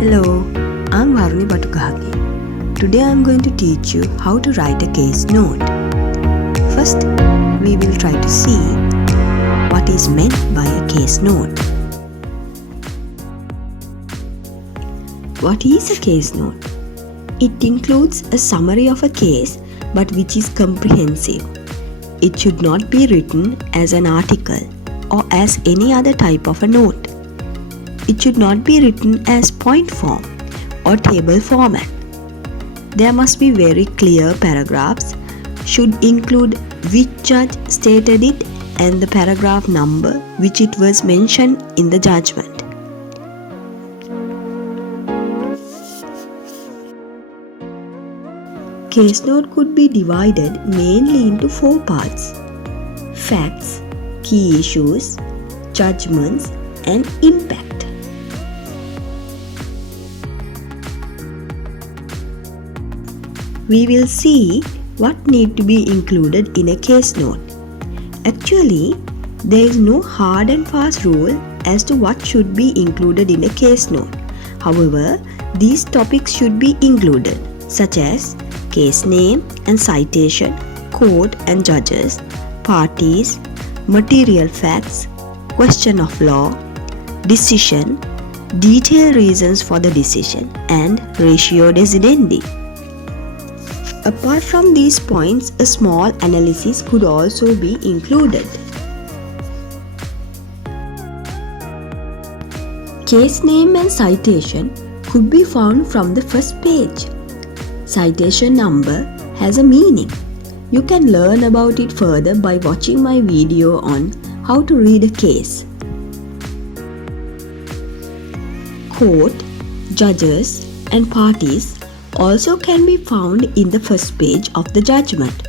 Hello, I'm Varuni Batukahagi. Today I'm going to teach you how to write a case note. First, we will try to see what is meant by a case note. What is a case note? It includes a summary of a case but which is comprehensive. It should not be written as an article or as any other type of a note. It should not be written as point form or table format. There must be very clear paragraphs, should include which judge stated it and the paragraph number which it was mentioned in the judgment. Case note could be divided mainly into 4 parts: facts, key issues, judgments, and impact. We will see what need to be included in a case note. Actually, there is no hard and fast rule as to what should be included in a case note. However, these topics should be included, such as case name and citation, court and judges, parties, material facts, question of law, decision, detailed reasons for the decision, and ratio decidendi. Apart from these points, a small analysis could also be included. Case name and citation could be found from the first page. Citation number has a meaning. You can learn about it further by watching my video on how to read a case. Court, judges, and parties also can be found in the first page of the judgment.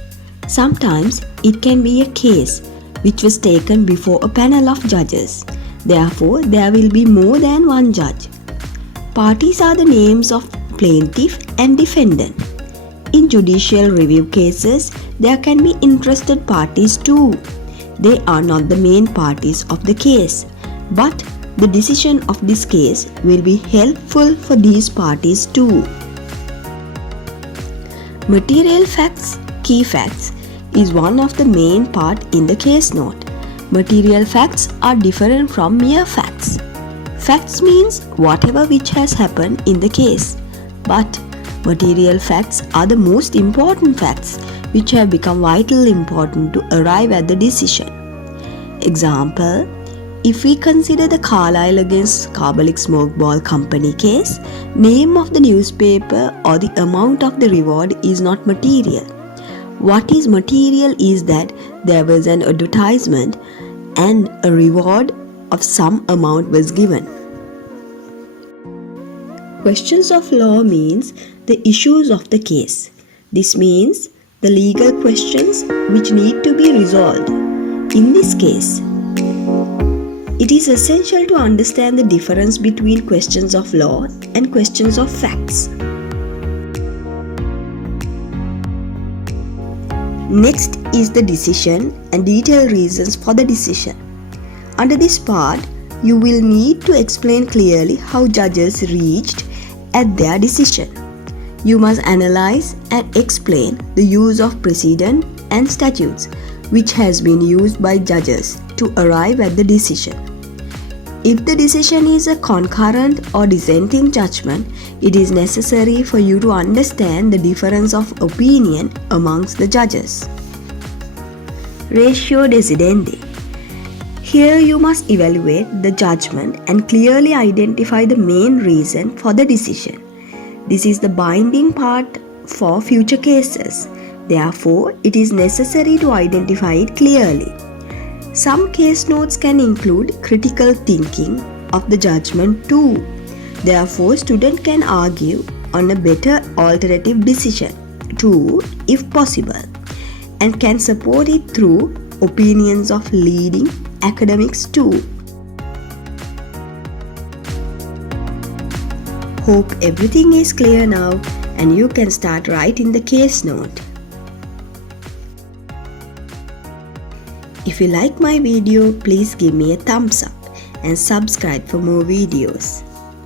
Sometimes it can be a case which was taken before a panel of judges. Therefore, there will be more than one judge. Parties are the names of plaintiff and defendant. In judicial review cases, there can be interested parties too. They are not the main parties of the case, but the decision of this case will be helpful for these parties too. Material facts, key facts, is one of the main part in the case note. Material facts are different from mere facts. Facts means whatever which has happened in the case, but material facts are the most important facts which have become vitally important to arrive at the decision. Example, if we consider the Carlyle against Carbolic Smokeball Company case, name of the newspaper or the amount of the reward is not material. What is material is that there was an advertisement and a reward of some amount was given. Questions of law means the issues of the case. This means the legal questions which need to be resolved. In this case, it is essential to understand the difference between questions of law and questions of facts. Next is the decision and detailed reasons for the decision. Under this part, you will need to explain clearly how judges reached at their decision. You must analyze and explain the use of precedent and statutes which has been used by judges to arrive at the decision. If the decision is a concurrent or dissenting judgment, it is necessary for you to understand the difference of opinion amongst the judges. Ratio decidendi. Here you must evaluate the judgment and clearly identify the main reason for the decision. This is the binding part for future cases. Therefore, it is necessary to identify it clearly. Some case notes can include critical thinking of the judgment too. Therefore, student can argue on a better alternative decision too, if possible, and can support it through opinions of leading academics too. Hope everything is clear now and you can start writing the case note. If you like my video, please give me a thumbs up and subscribe for more videos.